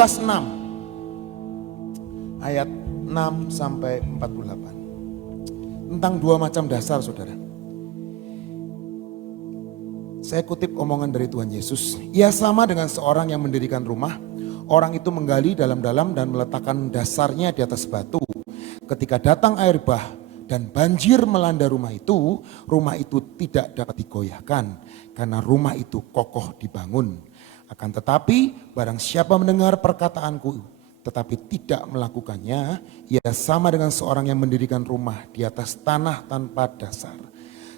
Lukas 6 ayat 6 sampai 48. Tentang dua macam dasar, saudara. Saya kutip omongan dari Tuhan Yesus. Ia sama dengan seorang yang mendirikan rumah. Orang itu menggali dalam-dalam dan meletakkan dasarnya di atas batu. Ketika datang air bah dan banjir melanda rumah itu tidak dapat digoyahkan karena rumah itu kokoh dibangun. Akan tetapi barang siapa mendengar perkataanku tetapi tidak melakukannya, ia sama dengan seorang yang mendirikan rumah di atas tanah tanpa dasar.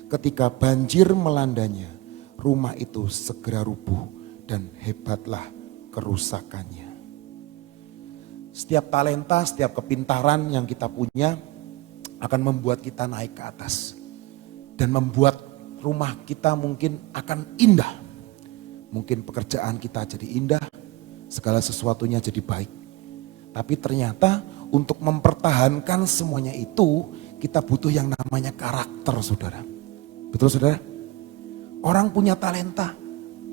Ketika banjir melandanya, rumah itu segera rubuh dan hebatlah kerusakannya. Setiap talenta, setiap kepintaran yang kita punya akan membuat kita naik ke atas. Dan membuat rumah kita mungkin akan indah. Mungkin pekerjaan kita jadi indah, segala sesuatunya jadi baik. Tapi ternyata untuk mempertahankan semuanya itu, kita butuh yang namanya karakter, saudara. Betul, saudara? Orang punya talenta,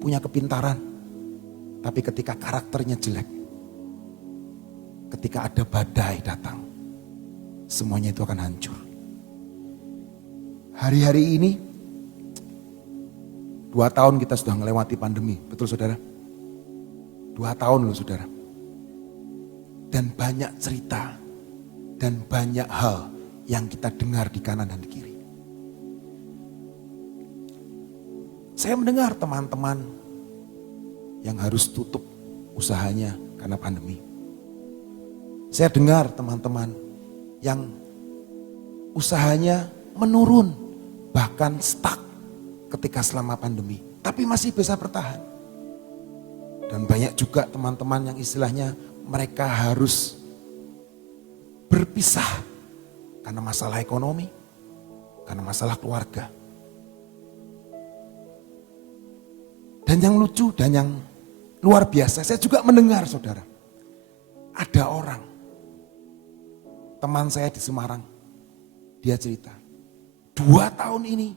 punya kepintaran. Tapi ketika karakternya jelek, ketika ada badai datang, semuanya itu akan hancur. Hari-hari ini 2 tahun kita sudah melewati pandemi, betul saudara? 2 tahun loh saudara. Dan banyak cerita dan banyak hal yang kita dengar di kanan dan di kiri. Saya mendengar teman-teman yang harus tutup usahanya karena pandemi. Saya dengar teman-teman yang usahanya menurun, bahkan stuck ketika selama pandemi, tapi masih bisa bertahan. Dan banyak juga teman-teman yang istilahnya mereka harus berpisah karena masalah ekonomi, karena masalah keluarga. Dan yang lucu dan yang luar biasa, saya juga mendengar saudara, ada orang, teman saya di Semarang, dia cerita, 2 tahun ini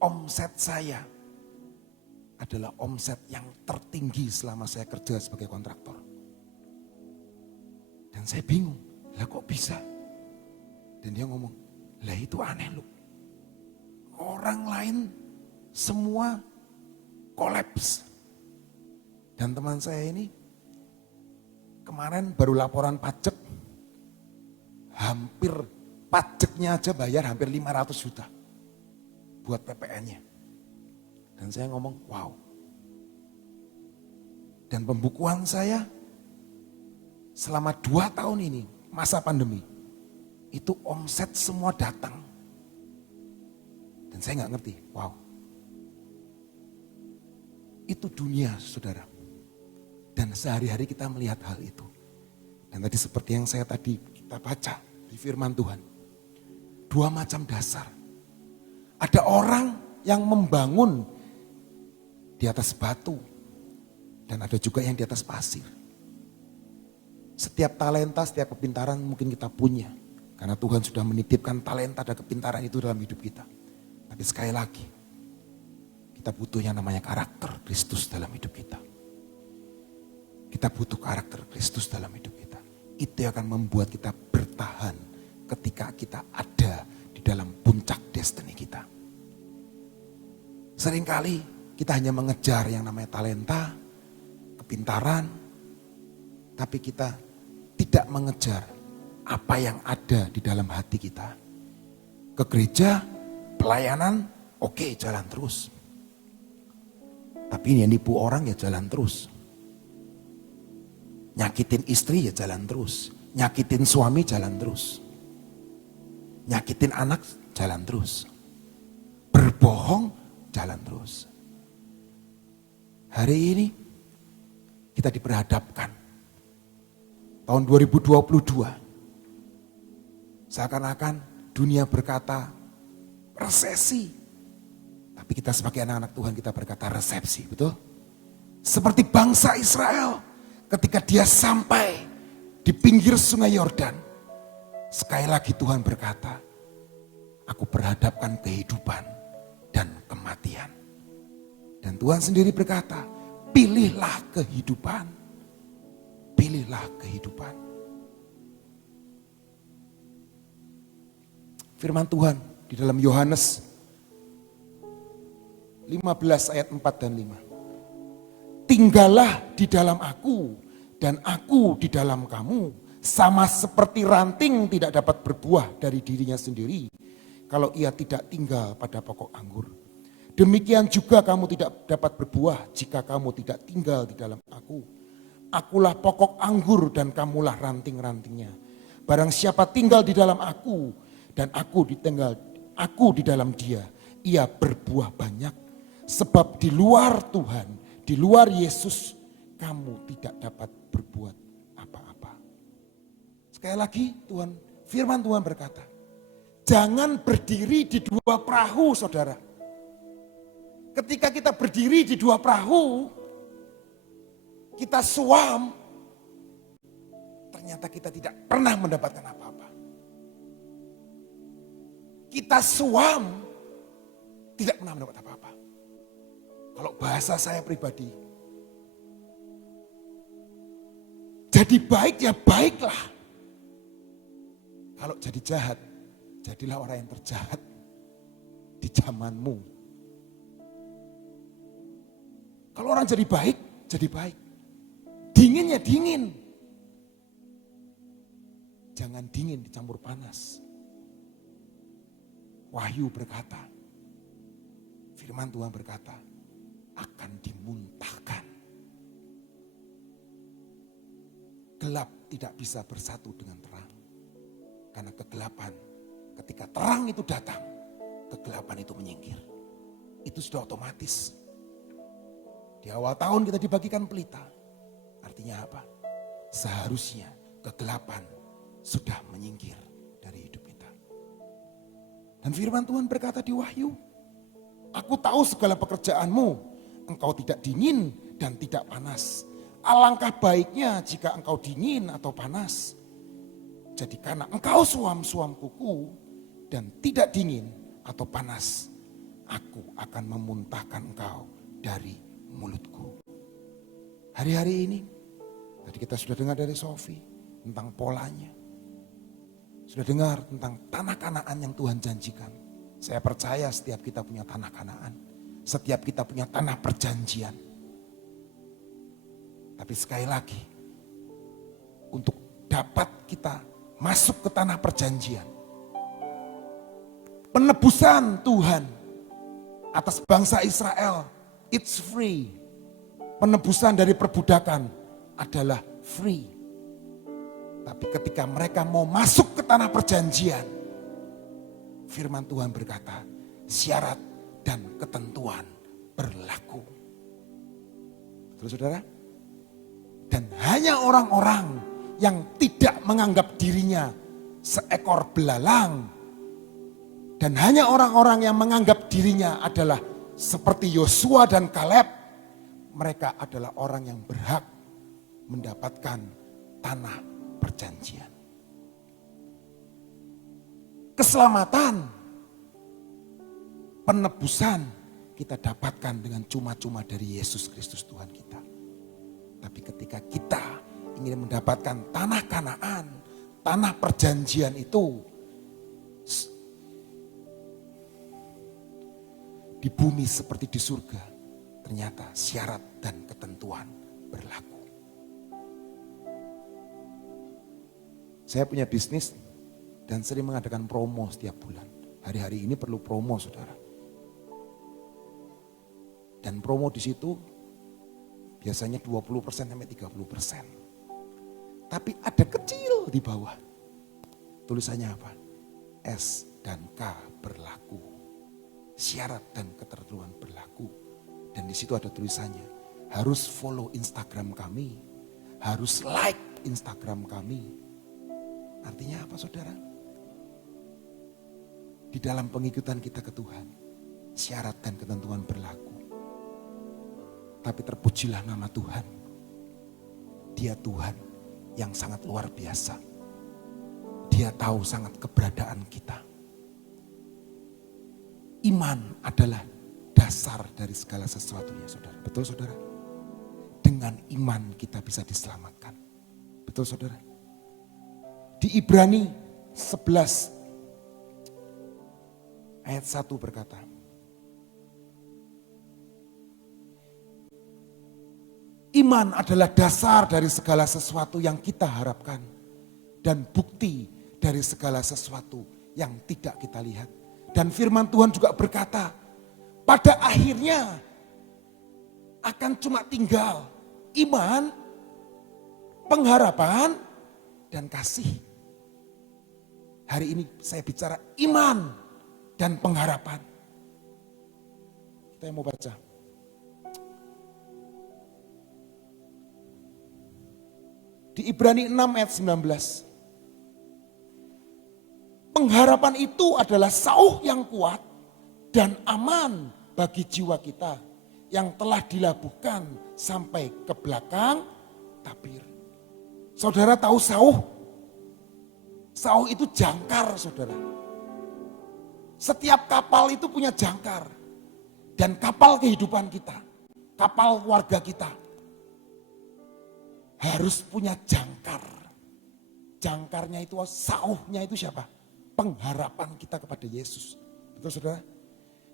omset saya adalah omset yang tertinggi selama saya kerja sebagai kontraktor. Dan saya bingung, lah kok bisa? Dan dia ngomong, lah itu aneh loh. Orang lain semua kolaps. Dan teman saya ini kemarin baru laporan pajak, hampir pajaknya aja bayar hampir 500 juta buat PPN-nya. Dan saya ngomong, wow. Dan pembukuan saya selama 2 tahun ini, masa pandemi, itu omset semua datang. Dan saya gak ngerti, wow. Itu dunia saudara. Dan sehari-hari kita melihat hal itu. Dan tadi seperti yang saya tadi kita baca di firman Tuhan. 2 macam dasar. Ada orang yang membangun di atas batu. Dan ada juga yang di atas pasir. Setiap talenta, setiap kepintaran mungkin kita punya. Karena Tuhan sudah menitipkan talenta dan kepintaran itu dalam hidup kita. Tapi sekali lagi, kita butuh yang namanya karakter Kristus dalam hidup kita. Kita butuh karakter Kristus dalam hidup kita. Itu akan membuat kita bertahan ketika kita ada di dalam puncak destiny kita. Seringkali kita hanya mengejar yang namanya talenta, kepintaran, tapi kita tidak mengejar apa yang ada di dalam hati kita. Ke gereja, pelayanan, oke, jalan terus. Tapi ini yang nipu orang ya jalan terus. Nyakitin istri ya jalan terus. Nyakitin suami jalan terus. Nyakitin anak jalan terus. Berbohong jalan terus. Hari ini kita diperhadapkan. Tahun 2022. Seakan-akan dunia berkata resesi. Tapi kita sebagai anak-anak Tuhan kita berkata resepsi, betul? Seperti bangsa Israel ketika dia sampai di pinggir sungai Yordan. Sekali lagi Tuhan berkata, aku berhadapkan kehidupan dan kematian. Dan Tuhan sendiri berkata, pilihlah kehidupan pilihlah kehidupan. Firman Tuhan di dalam Yohanes 15 ayat 4 dan 5. Tinggallah di dalam aku dan aku di dalam kamu. Sama seperti ranting tidak dapat berbuah dari dirinya sendiri kalau ia tidak tinggal pada pokok anggur. Demikian juga kamu tidak dapat berbuah jika kamu tidak tinggal di dalam aku. Akulah pokok anggur dan kamulah ranting-rantingnya. Barang siapa tinggal di dalam aku dan aku di dalam dia, ia berbuah banyak. Sebab di luar Tuhan, di luar Yesus, kamu tidak dapat berbuat apa-apa. Sekali lagi firman Tuhan berkata, jangan berdiri di dua perahu, saudara. Ketika kita berdiri di dua perahu, kita suam, ternyata kita tidak pernah mendapatkan apa-apa. Kita suam, tidak pernah mendapat apa-apa. Kalau bahasa saya pribadi, jadi baik ya baiklah. Kalau jadi jahat, jadilah orang yang terjahat di zamanmu. Kalau orang jadi baik, jadi baik. Dingin ya dingin. Jangan dingin dicampur panas. Wahyu berkata, firman Tuhan berkata, akan dimuntahkan. Gelap tidak bisa bersatu dengan terang. Karena kegelapan, ketika terang itu datang, kegelapan itu menyingkir. Itu sudah otomatis. Di awal tahun kita dibagikan pelita. Artinya apa? Seharusnya kegelapan sudah menyingkir dari hidup kita. Dan firman Tuhan berkata di Wahyu, aku tahu segala pekerjaanmu, engkau tidak dingin dan tidak panas. Alangkah baiknya jika engkau dingin atau panas. Jadi karena engkau suam-suam kuku dan tidak dingin atau panas, aku akan memuntahkan engkau dari mulutku. Hari-hari ini, tadi kita sudah dengar dari Sofi tentang polanya. Sudah dengar tentang tanah Kanaan yang Tuhan janjikan. Saya percaya setiap kita punya tanah Kanaan. Setiap kita punya tanah perjanjian. Tapi sekali lagi, untuk dapat kita masuk ke tanah perjanjian, penebusan Tuhan atas bangsa Israel, it's free. Penebusan dari perbudakan adalah free. Tapi ketika mereka mau masuk ke tanah perjanjian, firman Tuhan berkata, syarat dan ketentuan berlaku. Betul saudara? Dan hanya orang-orang yang tidak menganggap dirinya seekor belalang, dan hanya orang-orang yang menganggap dirinya adalah seperti Yosua dan Kaleb, mereka adalah orang yang berhak mendapatkan tanah perjanjian. Keselamatan, penebusan kita dapatkan dengan cuma-cuma dari Yesus Kristus Tuhan kita. Tapi ketika kita ingin mendapatkan tanah Kanaan, tanah perjanjian itu, di bumi seperti di surga, ternyata syarat dan ketentuan berlaku. Saya punya bisnis dan sering mengadakan promo setiap bulan. Hari-hari ini perlu promo, saudara. Dan promo di situ biasanya 20% sampai 30%. Tapi ada kecil di bawah. Tulisannya apa? S dan K berlaku. Syarat dan ketentuan berlaku. Dan di situ ada tulisannya, harus follow Instagram kami, harus like Instagram kami. Artinya apa, saudara? Di dalam pengikutan kita ke Tuhan, syarat dan ketentuan berlaku. Tapi terpujilah nama Tuhan. Dia Tuhan yang sangat luar biasa. Dia tahu sangat keberadaan kita. Iman adalah dasar dari segala sesuatunya, saudara. Betul, saudara? Dengan iman kita bisa diselamatkan. Betul saudara? Di Ibrani 11 ayat 1 berkata, iman adalah dasar dari segala sesuatu yang kita harapkan dan bukti dari segala sesuatu yang tidak kita lihat. Dan firman Tuhan juga berkata, pada akhirnya akan cuma tinggal iman, pengharapan, dan kasih. Hari ini saya bicara iman dan pengharapan. Kita mau baca. Di Ibrani 6 ayat 19. Pengharapan itu adalah sauh yang kuat dan aman bagi jiwa kita yang telah dilabuhkan sampai ke belakang tabir. Saudara tahu sauh? Sauh itu jangkar, saudara. Setiap kapal itu punya jangkar. Dan kapal kehidupan kita, kapal warga kita, harus punya jangkar. Jangkarnya itu, sauhnya itu siapa? Pengharapan kita kepada Yesus. Betul saudara?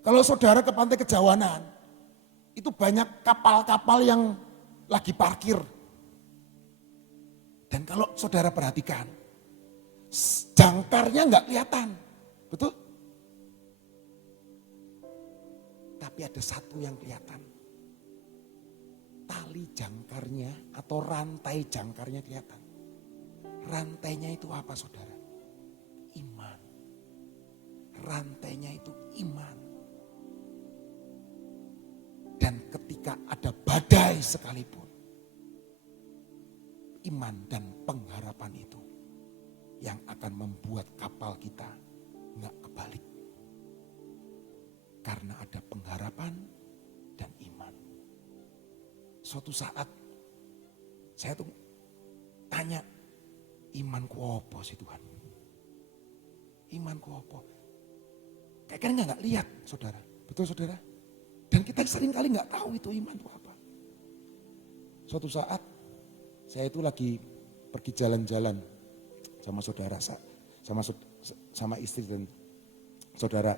Kalau saudara ke pantai Kejawanan, itu banyak kapal-kapal yang lagi parkir. Dan kalau saudara perhatikan, jangkarnya nggak kelihatan. Betul? Tapi ada satu yang kelihatan. Tali jangkarnya atau rantai jangkarnya kelihatan. Rantainya itu apa saudara? Iman. Rantainya itu iman. Dan ketika ada badai sekalipun, iman dan pengharapan itu yang akan membuat kapal kita nggak kebalik. Karena ada pengharapan dan iman. Suatu saat saya tuh tanya, imanku apa sih Tuhan? Imanku apa? Kayaknya nggak lihat saudara. Betul saudara? Dan kita sering kali nggak tahu itu iman itu apa. Suatu saat saya itu lagi pergi jalan-jalan sama saudara, sama istri dan saudara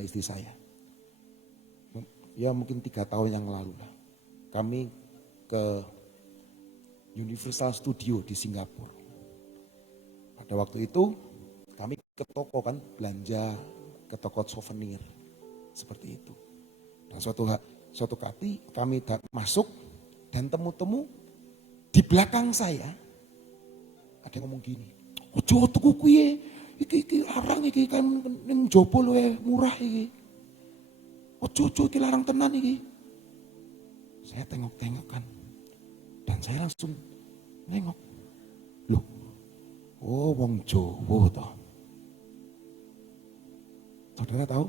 istri saya. Ya mungkin 3 tahun yang lalu lah. Kami ke Universal Studio di Singapura. Pada waktu itu kami ke toko kan, belanja ke toko souvenir. Seperti itu. Dan suatu kali kami masuk dan temu-temu di belakang saya ada yang ngomong gini, ojo tuku kuye, iki larang iki kan ning jopo luwe murah iki. Ojo iki larang tenan iki. Saya tengok-tengok kan. Dan saya langsung nengok. Loh. Oh, wong Jawa toh. Saudara tahu?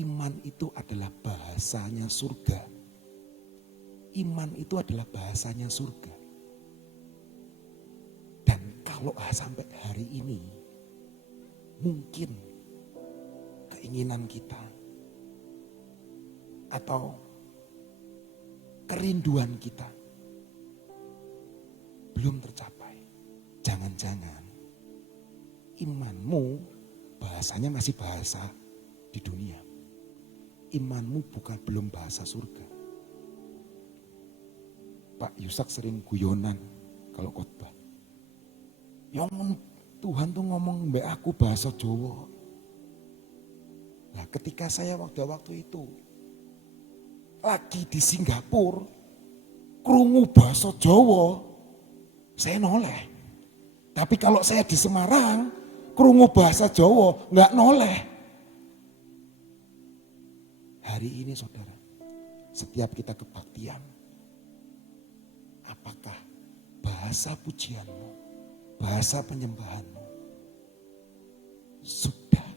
Iman itu adalah bahasanya surga. Iman itu adalah bahasanya surga. Dan kalau sampai hari ini, mungkin keinginan kita atau kerinduan kita belum tercapai. Jangan-jangan imanmu bahasanya masih bahasa di dunia. Imanmu belum bahasa surga. Pak Yusak sering guyonan kalau khotbah. Yang Tuhan tuh ngomong mbak aku bahasa Jawa. Nah ketika saya waktu itu lagi di Singapura, krungu bahasa Jawa, saya noleh. Tapi kalau saya di Semarang, krungu bahasa Jawa, nggak noleh. Hari ini saudara, setiap kita kebaktian, apakah bahasa pujianmu, bahasa penyembahanmu sudah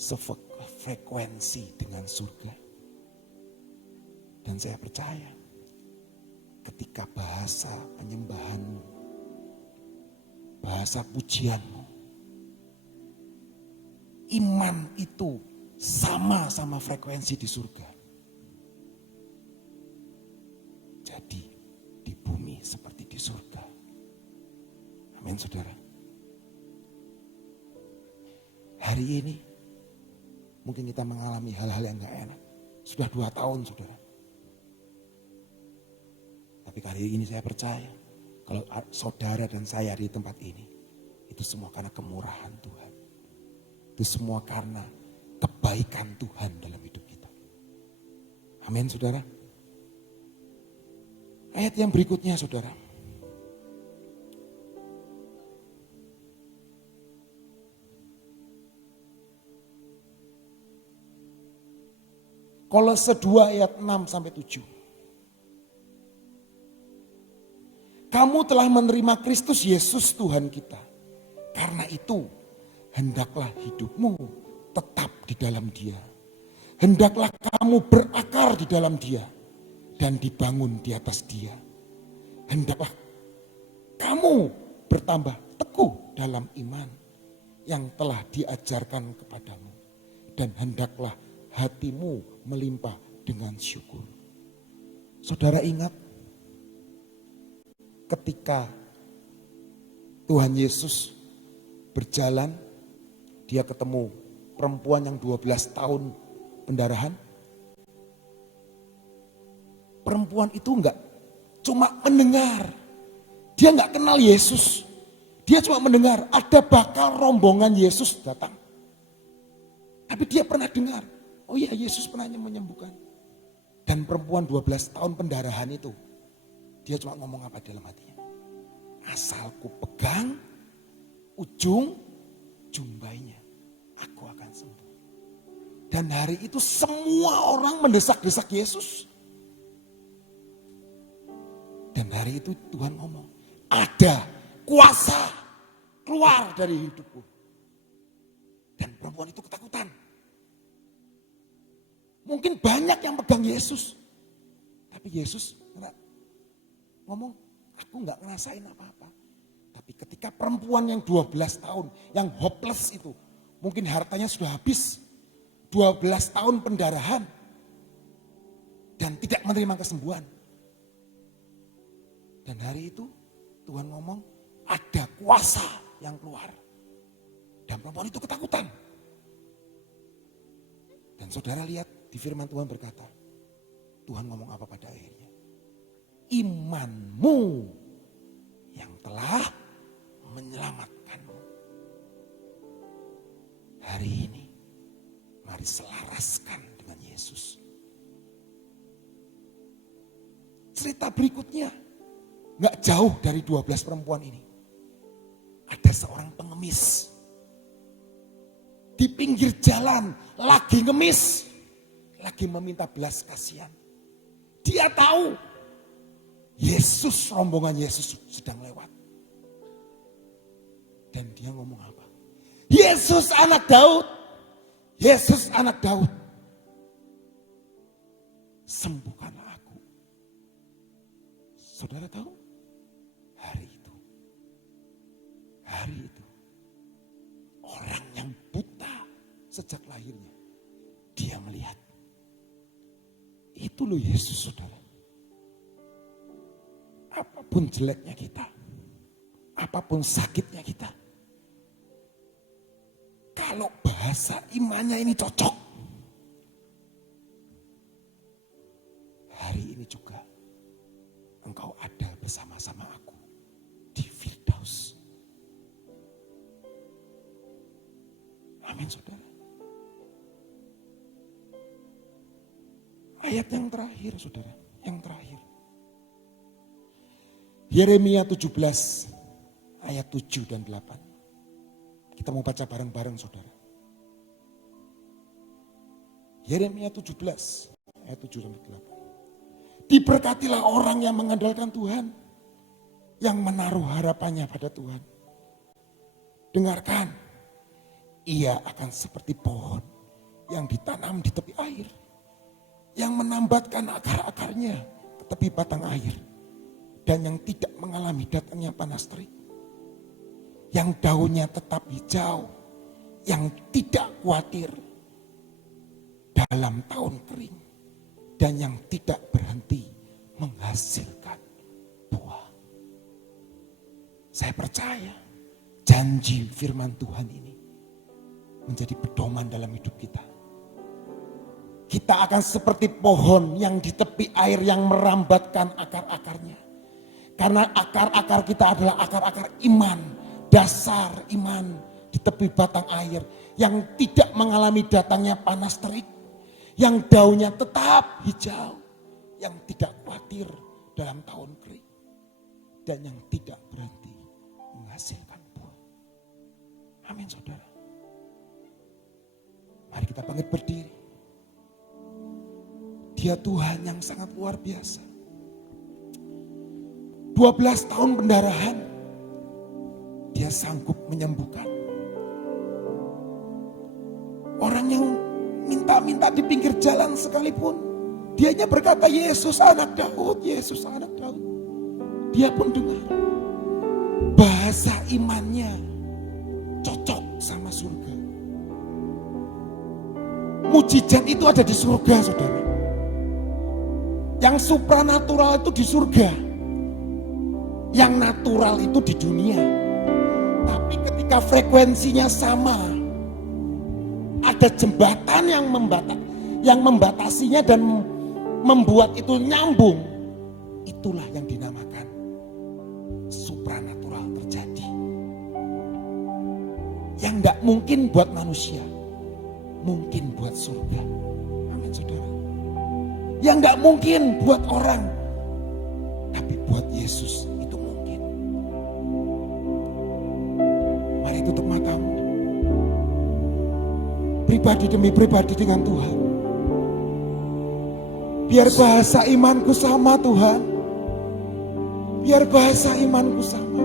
sefrekuensi dengan surga? Dan saya percaya ketika bahasa penyembahanmu, bahasa pujianmu, iman itu sama frekuensi di surga. Jadi di di surga. Amin saudara. Hari ini mungkin kita mengalami hal-hal yang gak enak. Sudah 2 tahun saudara. Tapi kali ini saya percaya kalau saudara dan saya di tempat ini, itu semua karena kemurahan Tuhan. Itu semua karena kebaikan Tuhan dalam hidup kita. Amin saudara. Ayat yang berikutnya saudara. Kolose 2 ayat 6 sampai 7. Kamu telah menerima Kristus Yesus Tuhan kita. Karena itu hendaklah hidupmu tetap di dalam Dia. Hendaklah kamu berakar di dalam Dia dan dibangun di atas Dia. Hendaklah kamu bertambah teguh dalam iman yang telah diajarkan kepadamu. Dan hendaklah hatimu melimpah dengan syukur. Saudara ingat ketika Tuhan Yesus berjalan, dia ketemu perempuan yang 12 tahun pendarahan. Perempuan itu enggak cuma mendengar, dia enggak kenal Yesus. Dia cuma mendengar ada bakal rombongan Yesus datang. Tapi dia pernah dengar, oh iya Yesus pernah menyembuhkan. Dan perempuan 12 tahun pendarahan itu, dia cuma ngomong apa dalam hatinya? Asal ku pegang ujung jumbainya, aku akan sembuh. Dan hari itu semua orang mendesak-desak Yesus. Dan hari itu Tuhan ngomong, ada kuasa keluar dari hidupku. Dan perempuan itu ketakutan. Mungkin banyak yang pegang Yesus. Tapi Yesus ngomong, aku gak ngerasain apa-apa. Tapi ketika perempuan yang 12 tahun, yang hopeless itu, mungkin hartanya sudah habis. 12 tahun pendarahan. Dan tidak menerima kesembuhan. Dan hari itu Tuhan ngomong, ada kuasa yang keluar. Dan perempuan itu ketakutan. Dan saudara lihat di firman Tuhan berkata, Tuhan ngomong apa pada akhirnya? Imanmu yang telah menyelamatkanmu. Hari ini mari selaraskan dengan Yesus. Cerita berikutnya gak jauh dari 12 perempuan ini. Ada seorang pengemis. Di pinggir jalan lagi ngemis. Lagi meminta belas kasihan. Dia tahu Yesus, rombongan Yesus sedang lewat. Dan dia ngomong apa? Yesus anak Daud. Yesus anak Daud. Sembuhkanlah aku. Saudara tahu? Hari itu. Orang yang buta sejak lahirnya. Dia melihat. Itu loh Yesus saudara. Apapun jeleknya kita. Apapun sakitnya kita. Kalau bahasa imannya ini cocok. Hari ini juga engkau ada bersama-sama aku di Firdaus. Amin saudara. Ayat yang terakhir saudara, yang terakhir. Yeremia 17 ayat 7 dan 8. Kita mau baca bareng-bareng saudara. Yeremia 17 ayat 7 dan 8. Diberkatilah orang yang mengandalkan Tuhan, yang menaruh harapannya pada Tuhan. Dengarkan, ia akan seperti pohon yang ditanam di tepi air, yang menambatkan akar-akarnya ke tepi batang air, dan yang tidak mengalami datangnya panas terik, yang daunnya tetap hijau, yang tidak khawatir dalam tahun kering, dan yang tidak berhenti menghasilkan buah. Saya percaya janji firman Tuhan ini menjadi pedoman dalam hidup kita. Kita akan seperti pohon yang di tepi air yang merambatkan akar-akarnya. Karena akar-akar kita adalah akar-akar iman, dasar iman di tepi batang air yang tidak mengalami datangnya panas terik, yang daunnya tetap hijau, yang tidak khawatir dalam tahun kering, dan yang tidak berhenti menghasilkan buah. Amin saudara. Mari kita bangkit berdiri. Dia Tuhan yang sangat luar biasa. 12 tahun pendarahan, dia sanggup menyembuhkan. Orang yang minta-minta di pinggir jalan sekalipun, dianya berkata, Yesus anak Daud, Yesus anak Daud. Dia pun dengar. Bahasa imannya cocok sama surga. Mujizat itu ada di surga, saudara. Yang supranatural itu di surga. Yang natural itu di dunia. Tapi ketika frekuensinya sama, ada jembatan yang membatasinya dan membuat itu nyambung. Itulah yang dinamakan supranatural terjadi. Yang tidak mungkin buat manusia, mungkin buat surga. Amin saudara. Yang tidak mungkin buat orang, tapi buat Yesus itu mungkin. Mari tutup matamu. Pribadi demi pribadi dengan Tuhan. Biar bahasa imanku sama Tuhan. Biar bahasa imanku sama.